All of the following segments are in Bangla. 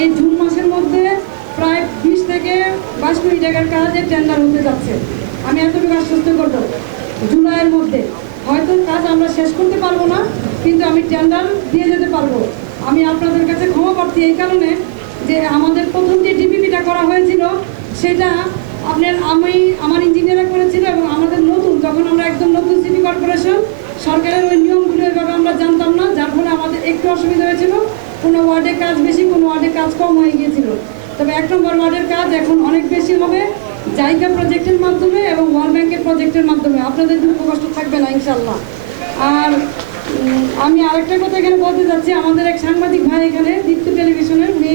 এই জুন মাসের মধ্যে প্রায় 20 থেকে 22 কোটি টাকার কাজের টেন্ডার হতে যাচ্ছে। আমি এতটুকু আশ্বস্ত করব, জুলাইয়ের মধ্যে হয়তো কাজ আমরা শেষ করতে পারবো না, কিন্তু আমি টেন্ডার দিয়ে যেতে পারবো। আমি আপনাদের কাছে ক্ষমা প্রার্থী এই কারণে যে আমাদের প্রথম যে ডিপিপিটা করা হয়েছিল সেটা আমার ইঞ্জিনিয়াররা করেছিল, এবং আমাদের নতুন, যখন আমরা একদম নতুন সিটি কর্পোরেশন, সরকারের ওই নিয়মগুলো এভাবে আমরা জানতাম না, যার ফলে আমাদের একটু অসুবিধা হয়েছিল। কোনো ওয়ার্ডে কাজ বেশি, কোনো ওয়ার্ডে কাজ কম হয়ে গিয়েছিল। তবে 1 নম্বর ওয়ার্ডের কাজ এখন অনেক বেশি হবে জায়গা প্রজেক্টের মাধ্যমে এবং ওয়ার্ল্ড ব্যাংকের প্রজেক্টের মাধ্যমে। আপনাদের দুঃখ কষ্ট থাকবে না ইনশাল্লাহ। আর আমি আরেকটা কথা এখানে বলতে চাচ্ছি, আমাদের এক সাংবাদিক ভাই এখানে দীপ্ত টেলিভিশনের, উনি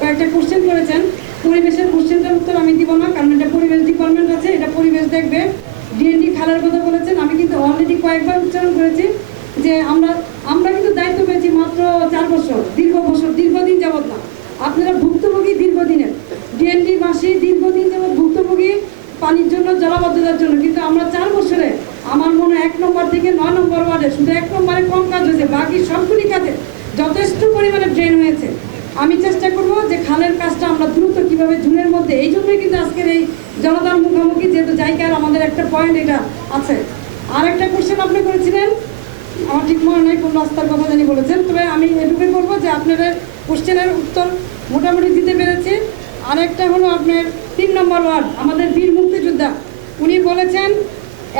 কয়েকটা কোশ্চেন করেছেন। পরিবেশের কোশ্চেনটার উত্তর আমি দিব না, কারণ এটা পরিবেশ ডিপার্টমেন্ট আছে, এটা পরিবেশ দেখবে। ডিএনডি খালের কথা বলেছেন, আমি কিন্তু অলরেডি কয়েকবার উচ্চারণ করেছি যে আমরা কিন্তু দায়িত্ব পেয়েছি মাত্র 4 বছর, দীর্ঘদিন যাবৎ না। আপনারা ভুক্তভোগী দীর্ঘদিনের, ডিএনডিবাসী দীর্ঘদিন যাবৎ ভুক্তভোগী পানির জন্য, জলাবদ্ধতার জন্য। কিন্তু আমরা 4 বছরে আমার মনে 1 নম্বর থেকে 9 নম্বর ওয়ার্ডে শুধু 1 নম্বরে কম কাজ হয়েছে, বাকি সবগুলি কাজে যথেষ্ট পরিমাণে ড্রেন হয়েছে। আমি চেষ্টা করব যে খালের কাজটা আমরা দ্রুত কীভাবে জুনের মধ্যে, এই জন্যই কিন্তু আজকের এই জনতার মুখোমুখি, যেহেতু জায়গার আমাদের একটা পয়েন্ট এটা আছে। আর একটা কোশ্চেন আপনি করেছিলেন, আমার ঠিক মনে নেই কোন রাস্তার কথা জানি বলেছেন, তবে আমি এটুকুই বলবো যে আপনাদের কোশ্চেনের উত্তর মোটামুটি দিতে পেরেছি। আরেকটা হলো আপনার 3 নম্বর ওয়ার্ড, আমাদের বীর মুক্তিযোদ্ধা, উনি বলেছেন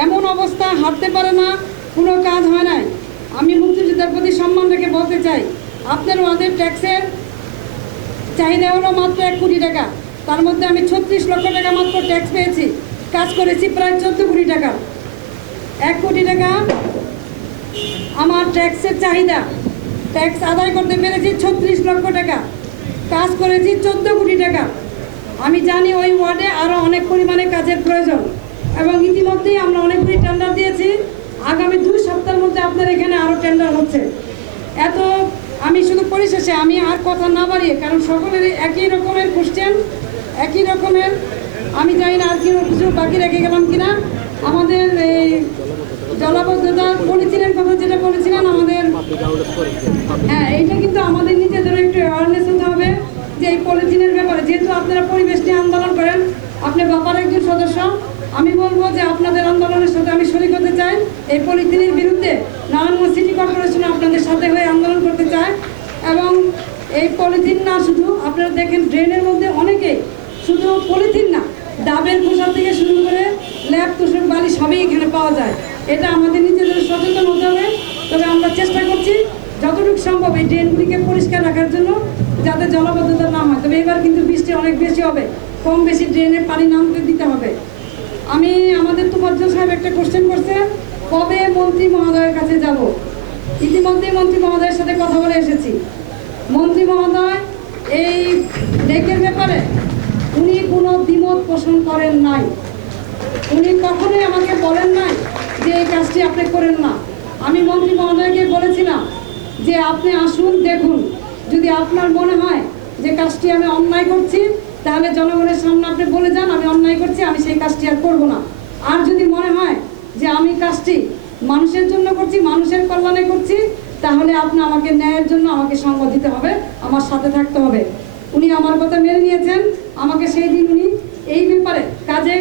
এমন অবস্থা, হাঁটতে পারে না, কোনো কাজ হয় নাই। আমি মুক্তিযোদ্ধার প্রতি সম্মান রেখে বলতে চাই, আপনার ওয়ার্ডের ট্যাক্সের চাহিদা হলো মাত্র 1 কোটি টাকা, তার মধ্যে আমি 36 লক্ষ টাকা মাত্র ট্যাক্স পেয়েছি, কাজ করেছি প্রায় 14 কোটি টাকা। 1 কোটি টাকা আমার ট্যাক্সের চাহিদা, ট্যাক্স আদায় করতে পেরেছি 36 লক্ষ টাকা, কাজ করেছি 14 কোটি টাকা। আমি জানি ওই ওয়ার্ডে আরও অনেক পরিমাণে কাজের প্রয়োজন, এবং ইতিমধ্যেই আমরা অনেকগুলি টেন্ডার দিয়েছি। আগামী 2 সপ্তাহের মধ্যে আপনার এখানে আরও টেন্ডার হচ্ছে। এত আমি শুধু পরিশেষে আমি আর কথা না বাড়িয়ে, কারণ সকলেরই একই রকমের কোশ্চেন, একই রকমের, আমি জানি না আর কি কিছু বাকি রেখে গেলাম কিনা। আমাদের এই জলাবদ্ধতা পলিথিনের কথা যেটা বলেছিলেন আমাদের, হ্যাঁ, এইটা কিন্তু আমাদের নিজেদের একটু অ্যাওয়ারনেস হতে হবে যে এই পলিথিনের ব্যাপারে, যেহেতু আপনারা পরিবেশ নিয়ে আন্দোলন করেন, আপনি বাবার একজন সদস্য, আমি বলবো যে আপনাদের আন্দোলনের সাথে আমি শরীক হতে চাই। এই পলিথিনের বিরুদ্ধে নারায়ণগঞ্জ সিটি কর্পোরেশন আপনাদের সাথে হয়ে আন্দোলন করতে চায়। এবং এই পলিথিন না, শুধু আপনারা দেখেন ড্রেনের মধ্যে অনেকেই শুধু পলিথিন না, ডাবের খোসা থেকে শুরু করে ল্যাব, তুষক, বালি সবই এখানে পাওয়া যায়। এটা আমাদের নিজেদের সচেতন হতে হবে। তবে আমরা চেষ্টা করছি যতটুকু সম্ভব এই ড্রেনগুলিকে পরিষ্কার রাখার জন্য, যাতে জলাবদ্ধতা না হয়। তবে এবার কিন্তু বৃষ্টি অনেক বেশি হবে, কম বেশি ড্রেনে পানি নামতে দিতে হবে। আমি আমাদের তুফাজ্জল সাহেব একটা কোশ্চেন করছে, কবে মন্ত্রী মহোদয়ের কাছে যাব। ইতিমধ্যেই মন্ত্রী মহোদয়ের সাথে কথা বলে এসেছি। মন্ত্রী মহোদয় এই লেকের ব্যাপারে উনি কোনো দ্বিমত পোষণ করেন নাই। উনি কখনোই আমাকে বলেন নাই যে এই কাজটি আপনি করেন না। আমি মন্ত্রী মহোদয়কে বলেছিলাম যে আপনি আসুন, দেখুন, যদি আপনার মনে হয় যে কাজটি আমি অন্যায় করছি, তাহলে জনগণের সামনে আপনি বলে যান আমি অন্যায় করছি, আমি সেই কাজটি আর করবো না। আর যদি মনে হয় যে আমি কাজটি মানুষের জন্য করছি, মানুষের কল্যাণে করছি, তাহলে আপনি আমাকে ন্যায়ের জন্য আমাকে সঙ্গ দিতে হবে, আমার সাথে থাকতে হবে। উনি আমার কথা মেনে নিয়েছেন। আমাকে সেই দিন উনি এই ব্যাপারে কাজে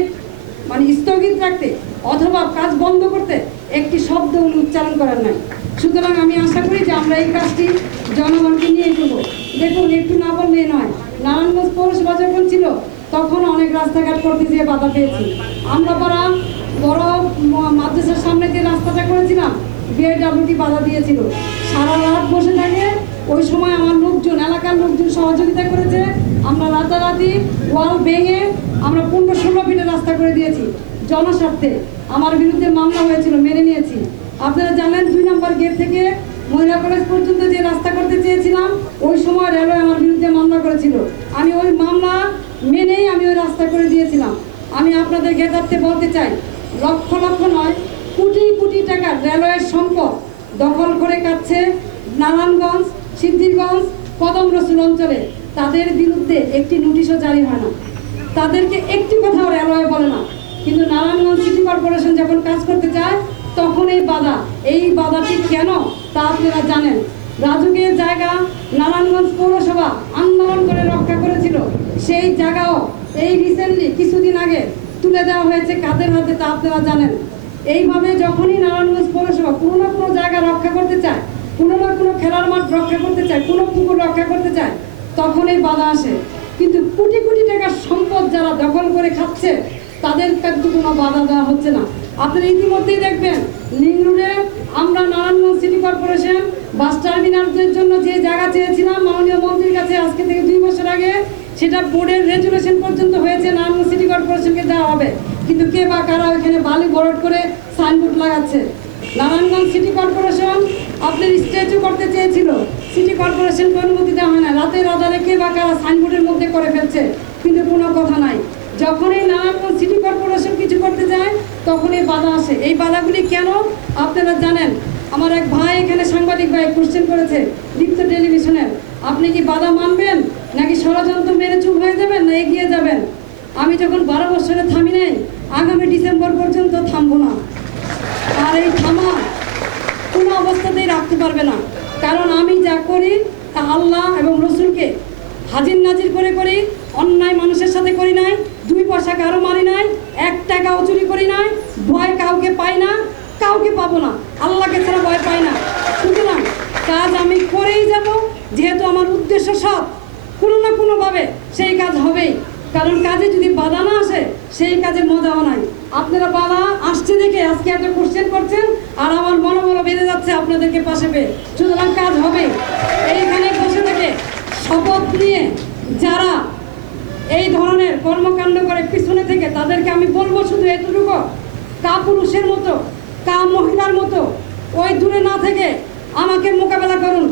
স্থগিত রাখতে অথবা কাজ বন্ধ করতে একটি শব্দ উনি উচ্চারণ করেন নাই। সুতরাং আমি আশা করি যে আমরা এই কাজটি জনগণকে নিয়ে করবো। দেখুন, একটু না বললেই নয়, নারায়ণগঞ্জ পৌরসভা যখন ছিল তখন অনেক রাস্তাঘাট করতে যেয়ে বাধা পেয়েছি। আমরা বড় মাদ্রাসার সামনে যে রাস্তাটা করেছিলাম, বিআইডব্লিউটি বাধা দিয়েছিল। সারা রাত বসে থাকে, ওই সময় আমার লোকজন, এলাকার লোকজন সহযোগিতা করেছে। আমরা রাতারাতি ওয়াল ভেঙে আমরা 15-16 ফিটের রাস্তা করে দিয়েছি জনস্বার্থে। আমার বিরুদ্ধে মামলা হয়েছিল, মেনে নিয়েছি। আপনারা জানেন 2 নম্বর গেট থেকে মহিলা কলেজ পর্যন্ত যে রাস্তা করতে চেয়েছিলাম, ওই সময় রেলওয়ে আমার বিরুদ্ধে মামলা করেছিল। আমি ওই মামলা মেনেই আমি ওই রাস্তা করে দিয়েছিলাম। আমি আপনাদের জ্ঞাতার্থে বলতে চাই, লক্ষ লক্ষ নয়, কোটি কোটি টাকার রেলওয়ের সম্পদ দখল করে কাটছে নারায়ণগঞ্জ, সিদ্ধিরগঞ্জ, কদম রসুল অঞ্চলে। তাদের বিরুদ্ধে একটি নোটিশও জারি হয় না, তাদেরকে একটি কথাও রেলওয়ে বলে না। কিন্তু নারায়ণগঞ্জ সিটি কর্পোরেশন যখন কাজ করতে চায় তখন এই বাধাটি কেন তা আপনারা জানেন। রাজুকের জায়গা নারায়ণগঞ্জ পৌরসভা আন্দোলন করে সেই জায়গাও এই রিসেন্টলি কিছুদিন আগে তুলে দেওয়া হয়েছে কাদের হাতে তা আপনারা জানেন। এইভাবে যখনই নারায়ণগঞ্জ পৌরসভা কোনো না কোনো জায়গা রক্ষা করতে চায়, কোনো না কোনো খেলার মাঠ রক্ষা করতে চায়, কোনো পুকুর রক্ষা করতে চায়, তখনই বাধা আসে। কিন্তু কোটি কোটি টাকার সম্পদ যারা দখল করে খাচ্ছে তাদের কিন্তু কোনো বাধা দেওয়া হচ্ছে না। আপনারা ইতিমধ্যেই দেখবেন লিং রোডে আমরা নারায়ণগঞ্জ সিটি কর্পোরেশন বাস টার্মিনালদের জন্য যে জায়গা চেয়েছিলাম মাননীয় মন্ত্রীর কাছে আজকে থেকে 2 বছর আগে, সেটা বোর্ডের রেজুলেশন পর্যন্ত হয়েছে নারায়ণগঞ্জ সিটি কর্পোরেশনকে দেওয়া হবে। কিন্তু কে বা কারা ওইখানে বালি ভরাট করে সাইনবোর্ড লাগাচ্ছে। নারায়ণগঞ্জ সিটি কর্পোরেশন আপনার স্ট্যাচু করতে চেয়েছিল, সিটি কর্পোরেশনকে অনুমতি দেওয়া হয় না। রাতের আধারে কে বা কারা সাইনবোর্ডের মধ্যে করে ফেলছে, কিন্তু কোনো কথা নাই। যখনই নারায়ণগঞ্জ সিটি কর্পোরেশন কিছু করতে যায় তখনই বাধা আসে। এই বাধাগুলি কেন আপনারা জানেন? আমার এক ভাই এখানে সাংবাদিক ভাই কোশ্চেন করেছে দীপ্ত টেলিভিশনের, আপনি কি বাধা মানবেন নাকি ষড়যন্ত্র মেরে চুপ হয়ে যাবেন না এগিয়ে যাবেন? আমি যখন 12 বছরে থামি নাই, আগামী ডিসেম্বর পর্যন্ত থামবো না। আর এই থামা কোনো অবস্থাতেই রাখতে পারবে না, কারণ আমি যা করি তা আল্লাহ এবং রসুলকে হাজির নাজির করে করি। অন্যায় মানুষের সাথে করি নাই, 2 পয়সা কারো মারি নাই, 1 টাকাও চুরি করি নাই, ভয় কাউকে পাই না, কাউকে পাবো না, আল্লাহকে ছাড়া ভয় পাই না। সুতরাং কাজ আমি করেই যাব, যেহেতু আমার উদ্দেশ্য সৎ, কোনো না কোনোভাবে সেই কাজ হবেই। কারণ কাজে যদি বাধা না আসে সেই কাজে মজাও নাই। আপনারা বাধা আসছে দেখে আজকে এত কোশ্চেন করছেন, আর আমার মনোবল বেড়ে যাচ্ছে আপনাদেরকে পাশে পেয়ে। সুতরাং কাজ হবে। এইখানে বসে থেকে শপথ নিয়ে যারা এই ধরনের কর্মকাণ্ড করে পিছনে থেকে, তাদেরকে আমি বলবো শুধু এতটুকু, কা পুরুষের মতো কা মহিলার মতো ওই দূরে না থেকে আমাকে মোকাবেলা করুন।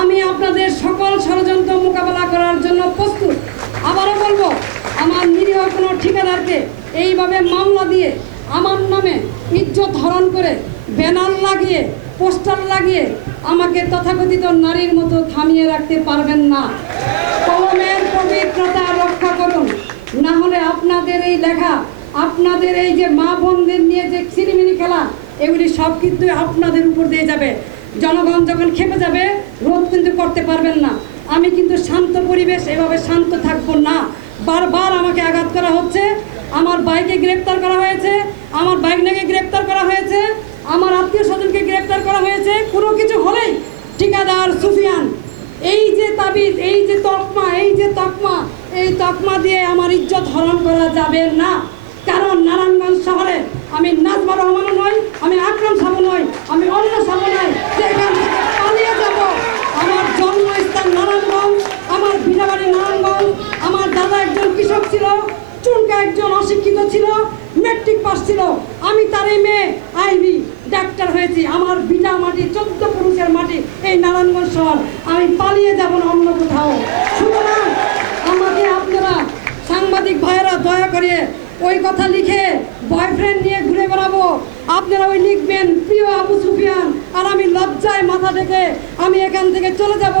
আমি আপনাদের সকল ষড়যন্ত্র মোকাবেলা করার জন্য প্রস্তুত। আবারও বলবো, আমার নিরীহ কোনো ঠিকাদারকে এইভাবে মামলা দিয়ে আমার নামে ইজ্জত হরণ করে ব্যানার লাগিয়ে পোস্টার লাগিয়ে আমাকে তথাকথিত নারীর মতো থামিয়ে রাখতে পারবেন না। কলমের পবিত্রতা রক্ষা করুন, না হলে আপনাদের এই লেখা, আপনাদের এই যে মা বোনদের নিয়ে যে ছিনিমিনি খেলা, এগুলি সব কিন্তু আপনাদের উপর দিয়ে যাবে। জনগণ যখন খেপে যাবে রোধ কিন্তু করতে পারবেন না। আমি কিন্তু শান্ত পরিবেশ, এভাবে শান্ত থাকবো না। বারবার আমাকে আঘাত করা হচ্ছে, আমার বাইকে গ্রেপ্তার করা হয়েছে, আমার বাইকটাকে গ্রেপ্তার করা হয়েছে, আমার আত্মীয় স্বজনকে গ্রেপ্তার করা হয়েছে। কোনো কিছু হলেই ঠিকাদার সুফিয়ান, এই যে তাবিজ, এই যে তকমা, এই তকমা দিয়ে আমার ইজ্জত হরণ করা যাবে না। কারণ নারায়ণগঞ্জ শহরে আমি নাজমা রহমানও নই, আমি আকরাম সাবু নই, আমি অন্য সাবু নই যে এখান থেকে পালিয়ে যাব। আমার জন্মস্থান নারায়ণগঞ্জ, আমার বিনাবাড়ি নারায়ণগঞ্জ। আমার দাদা একজন কৃষক ছিল, চুনকা একজন অশিক্ষিত ছিল, মেট্রিক পাস ছিল। আমি তারই মেয়ে আইবি ডাক্তার হয়েছি। আমার বিনা মাটি, 14 পুরুষের মাটি এই নারায়ণগঞ্জ শহর। আমি পালিয়ে যাব না অন্য কোথাও। সুতরাং আমাকে আপনারা সাংবাদিক ভাইয়েরা দয়া করে ওই কথা লিখে বয়ফ্রেন্ড নিয়ে ঘুরে বেড়াবো, আপনারা ওই লিখবেন প্রিয় আবু সুফিয়ান, আর আমি লজ্জায় মাথা ঢেকে আমি এখান থেকে চলে যাব,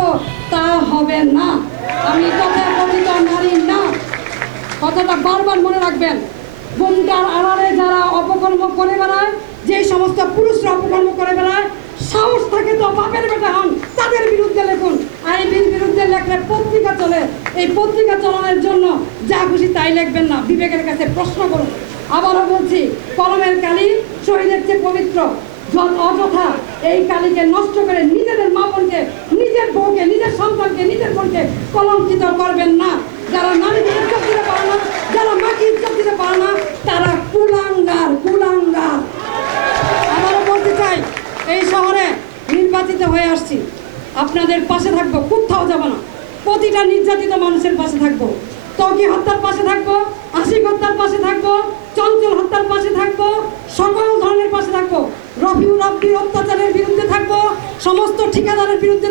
তা হবে না। আমি তথাকথিত নারী না, কথাটা বারবার মনে রাখবেন। বোমটার আড়ালে যারা অপকর্ম করে বেড়ায়, যে সমস্ত পুরুষরা অপকর্ম করে বেড়ায়, সাহস থাকে তো বাপের বেটা হন, তাদের বিরুদ্ধে লিখুন। আইবির বিরুদ্ধে লেখলে পত্রিকা চলে, এই পত্রিকা চালানোর জন্য যা খুশি তাই লিখবেন না, বিবেকের কাছে প্রশ্ন করুন। আবারও বলছি, কলমের কালি শহীদের চেয়ে পবিত্র। অযথা এই কালিকে নষ্ট করে নিজেদের মা বোনকে, নিজের বউকে, নিজের সন্তানকে, নিজের বোনকে কলঙ্কিত করবেন না। যারা নারীদের ইজ্জত দিতে পারে না, যারা মাকে ইজ্জত দিতে পারে না, তারা কুলাঙ্গার। আবারও বলতে চাই, এই শহরে নির্বাচিত হয়ে আসছি, আপনাদের পাশে থাকবো, কোথাও যাব না। প্রতিটা নির্যাতিত মানুষের পাশে থাকবো, ত্বকী হত্যার পাশে থাকবো, আশিক হত্যার পাশে থাকবো, চঞ্চল হত্যার পাশে থাকবো, সকল ধরনের পাশে থাকবো। রফিউর রব্বির অত্যাচারের বিরুদ্ধে থাকবো, সমস্ত ঠিকাদারের বিরুদ্ধে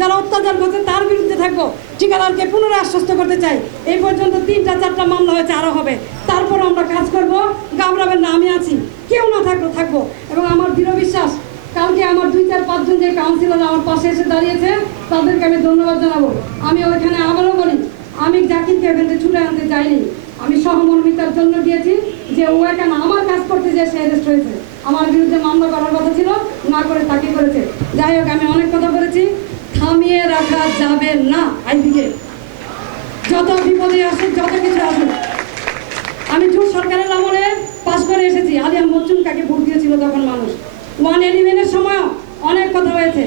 যারা অত্যাচার করছে তার বিরুদ্ধে থাকবো। ঠিকাদারকে পুনরায় আশ্বস্ত করতে চাই, এই পর্যন্ত 3-4টা মামলা হয়েছে, আরও হবে। তারপর আমরা কাজ করবো, ঘাবড়াবেন না, আমি আছি। কেউ না থাকবো। এবং আমার দৃঢ় বিশ্বাস, কালকে আমার 2-4-5 জন যে কাউন্সিলর আমার পাশে এসে দাঁড়িয়েছে, তাদেরকে আমি ধন্যবাদ জানাবো। আমি ওইখানে আবারও বলি, আমি জাকিরকে এখানে ছুটে আনতে যাইনি, আমি সহমর্মিতার জন্য গিয়েছি যে ও এখানে আমার কাজ করতে যে সে অ্যারেস্ট হয়েছে। আমার বিরুদ্ধে মামলা করার কথা ছিল, না করে তাকে করেছে। যাই হোক, আমি অনেক কথা বলেছি, থামিয়ে রাখা যাবে না আইবিকে। যত বিপদে আসুক, যত কিছু আসুক। আমি জোট সরকারের আমলে পাশ করে এসেছি। আলিয়া মজ্জুম কাকে ভোট দিয়েছিল তখন মানুষ। 111-এর সময়ও অনেক কথা হয়েছে।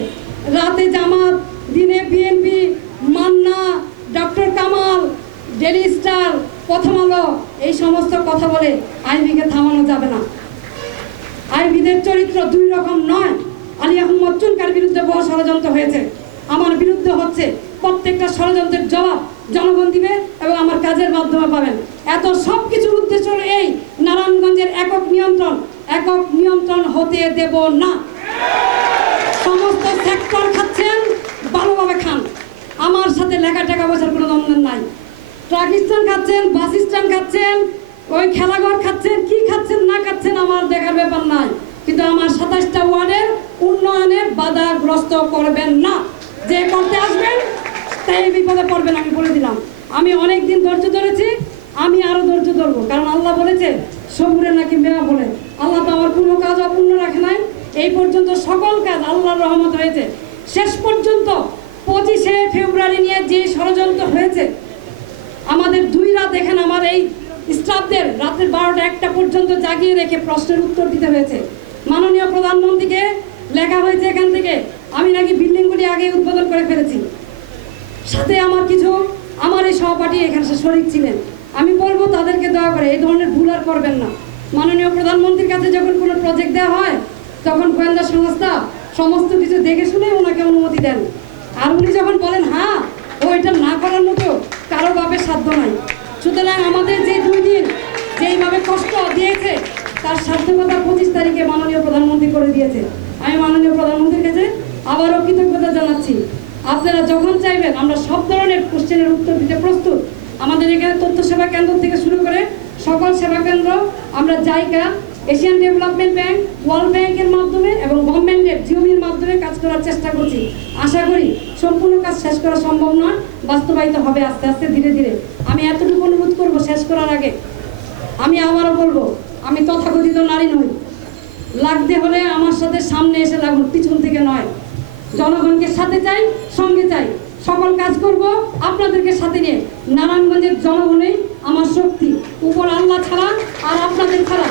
রাতে জামাত, দিনে BNP, Manna, doctor Kamal, daily star, প্রথম আলো, এই সমস্ত কথা বলে আইবিকে থামানো যাবে না। আইবিদের চরিত্র দুই রকম নয়। আলী আহমদ চুনকার বিরুদ্ধে বহু ষড়যন্ত্র হয়েছে, আমার বিরুদ্ধে হচ্ছে। প্রত্যেকটা ষড়যন্ত্রের জবাব জনগণ দিবে এবং আমার কাজের মাধ্যমে পাবেন। এত সব কিছুর উদ্দেশ্য হলো এই, নারায়ণগঞ্জের একক নিয়ন্ত্রণ হতে দেব না। সমস্ত সেক্টর খাচ্ছেন, ভালোভাবে খান। আমার সাথে লেখা টাকা পয়সার কোনো দ্বন্দ্ব নাই। ট্রাক স্ট্যান্ড খাচ্ছেন, বাস স্ট্যান্ড খাচ্ছেন, ওই খেলাঘর খাচ্ছেন, কি খাচ্ছেন না খাচ্ছেন আমার দেখার ব্যাপার নাই। কিন্তু আমার 27টা ওয়ার্ডের উন্নয়নের বাধাগ্রস্ত করবেন না। যে করতে আসবেন তাই বিপদে পড়বেন, আমি বলে দিলাম। আমি অনেক দিন ধৈর্য ধরেছি, আমি আরো ধৈর্য ধরবো, কারণ আল্লাহ বলেছে সবুরে নাকি মেয়া বলে। আল্লাহ তো আমার কোনো কাজ অপূর্ণ রাখে নাই। এই পর্যন্ত সকল কাজ আল্লাহর রহমত হয়েছে। শেষ পর্যন্ত 25শে ফেব্রুয়ারি নিয়ে যে ষড়যন্ত্র হয়েছে, আমাদের 2 রাত দেখেন আমার এই স্টাফদের রাত্রে 12টা-1টা পর্যন্ত জাগিয়ে রেখে প্রশ্নের উত্তর দিতে হয়েছে। মাননীয় প্রধানমন্ত্রীকে লেখা হয়েছে এখান থেকে আমি নাকি বিল্ডিংগুলি আগে উদ্বোধন করে ফেলেছি। সাথে আমার এই সহপাঠী এখানে শরীক ছিলেন। আমি বলবো তাদেরকে দয়া করে এই ধরনের ভুল আর করবেন না। মাননীয় প্রধানমন্ত্রীর কাছে যখন কোনো প্রজেক্ট দেওয়া হয় তখন গোয়েন্দা সংস্থা সমস্ত কিছু দেখে শুনে ওনাকে অনুমতি দেন। আর উনি যখন বলেন হ্যাঁ, এটা না করার মতো কারো বাপের সাধ্য নাই। সুতরাং আমাদের যে 2 দিন যেইভাবে কষ্ট দিয়েছে তার সার্থকতা 25 তারিখে মাননীয় প্রধানমন্ত্রী করে দিয়েছে। আমি মাননীয় প্রধানমন্ত্রীর কাছে আবারও কৃতজ্ঞতা জানাচ্ছি। আপনারা যখন চাইবেন আমরা সব ধরনের কোশ্চেনের উত্তর দিতে প্রস্তুত। আমাদের এখানে তথ্য সেবা কেন্দ্র থেকে শুরু করে সকল সেবা কেন্দ্র আমরা জায়গা, এশিয়ান ডেভেলপমেন্ট ব্যাংক, ওয়ার্ল্ড ব্যাংকের মাধ্যমে এবং গভর্নমেন্টের জিওমির মাধ্যমে কাজ করার চেষ্টা করছি। আশা করি সম্পূর্ণ কাজ শেষ করা সম্ভব নয়, বাস্তবায়িত হবে আস্তে আস্তে ধীরে ধীরে। আমি এতটুকু অনুরোধ করব শেষ করার আগে, আমি আবারও বলবো, আমি তথাকথিত নারী নই। লাগতে হলে আমার সাথে সামনে এসে লাগুন, পিছন থেকে নয়। জনগণকে সাথে চাই, সঙ্গে চাই। সকল কাজ করব আপনাদেরকে সাথে নিয়ে। নারায়ণগঞ্জের জনগণই আমার শক্তি, উপর আল্লাহ ছাড়া আর আপনাদের ছাড়া